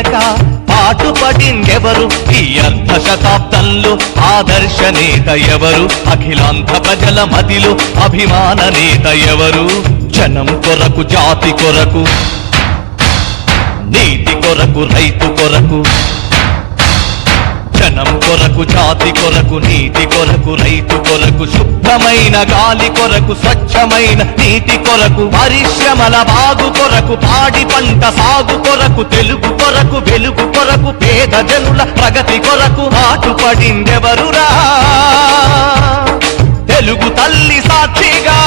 ఎనక పాటుపడిందెవరు? ఈ అర్ధ శతాబ్దంలో ఆదర్శ నేత ఎవరు? అఖిలాంధ్ర ప్రజల మదిలో అభిమాన నేత ఎవరు? జనం కొరకు, జాతి కొరకు, నీతి కొరకు, రైతు కొరకు, జనం కొరకు, జాతి కొరకు, నీతి కొరకు, రైతు కొరకు, శుభ్రమైన గాలి కొరకు, స్వచ్ఛమైన నీటి కొరకు, పరిశ్రమల బాగు కొరకు, పాడి పంట సాగు కొరకు, తెలుగు కొరకు, వెలుగు కొరకు, పేద జనుల ప్రగతి కొరకు పాటుపడిందెవరురా? తెలుగు తల్లి సాక్షిగా,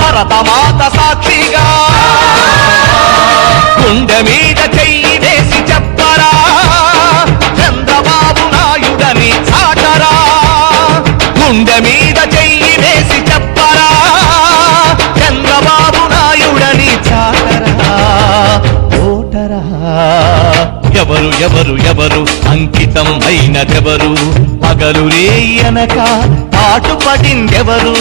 భరతమాత సాక్షిగా, గుండె మీద చెయ్యి వేసి చెప్పరా, చంద్రబాబు నాయుడని చాటరా. గుండె మీద చెయ్యి వేసి చెప్పరా, చంద్రబాబు నాయుడని చాటరా. ఓటరా ఎవరు ఎవరు ఎవరు? అంకితం అయినదెవరు? పగలు రేయనక పాటుపడిందెవరు?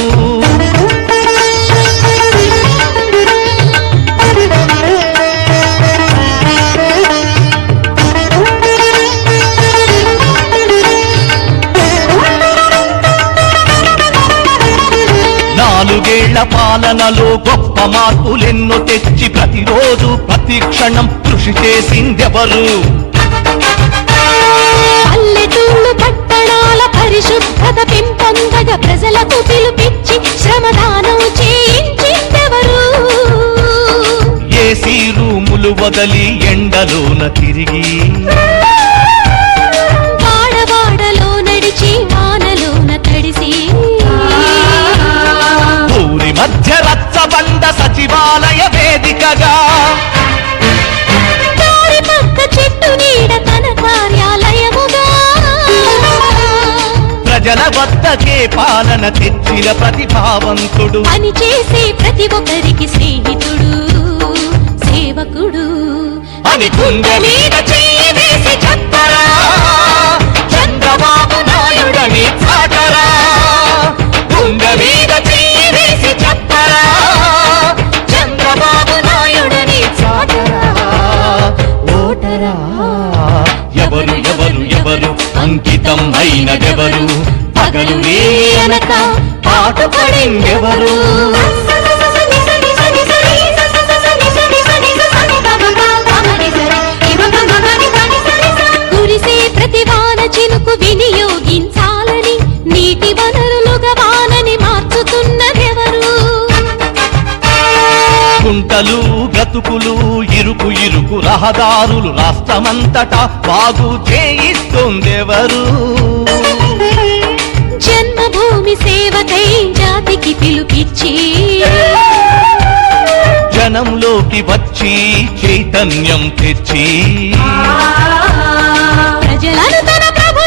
నాలుగేళ్ల పాలనలో గొప్ప మార్పులెన్నో తెచ్చి ప్రతిరోజు ప్రతి క్షణం కృషి చేసిందెవరు? పల్లెటూళ్ళు పట్టణాల పరిశుభ్రత పెంపొందగా ప్రజలకు పిలుపిచ్చి శ్రమదానం చేయించిందెవరు? ఏసీ రూములు వదలి ఎండలోన తిరిగి, వాడవాడలో నడిచి వానలోన తడిసి, ఊరి మధ్య రచ్చబండ సచివాలయ వేదికగా, దారి పక్క చెట్టు నీడ తన కార్యాలయముగా, ప్రజల వద్దకే పాలన తెచ్చిన ప్రతిభావంతుడు, పని చేసే ప్రతి ఒక్కరికి స్నేహితుడు, సేవకుడు అని గుండె మీద చెయ్యి వేసి చెప్పరా, చంద్రబాబు నాయుడని చాటరా. గుండె మీద చెయ్యి వేసి చెప్పరా, చంద్రబాబు నాయుడని చాటరా. ఓటరా ఎవరు ఎవరు ఎవరు? అంకితం అయినదెవరు? పగలు రేయనక పాటుపడిందెవరు? కురిసే ప్రతి వాన చినుకు వినియోగించాలని నీటి వనరులుగా వానని మార్చుతున్నదెవరు? గుంటలు, గతుకులు, ఇరుకు ఇరుకు రహదారులు రాష్ట్రమంతటా బాగు చేయిస్తుందెవరు? జన్మభూమి సేవకై జాతికి పిలుపిచ్చి, జనంలోకి వచ్చి చైతన్యం తెచ్చి,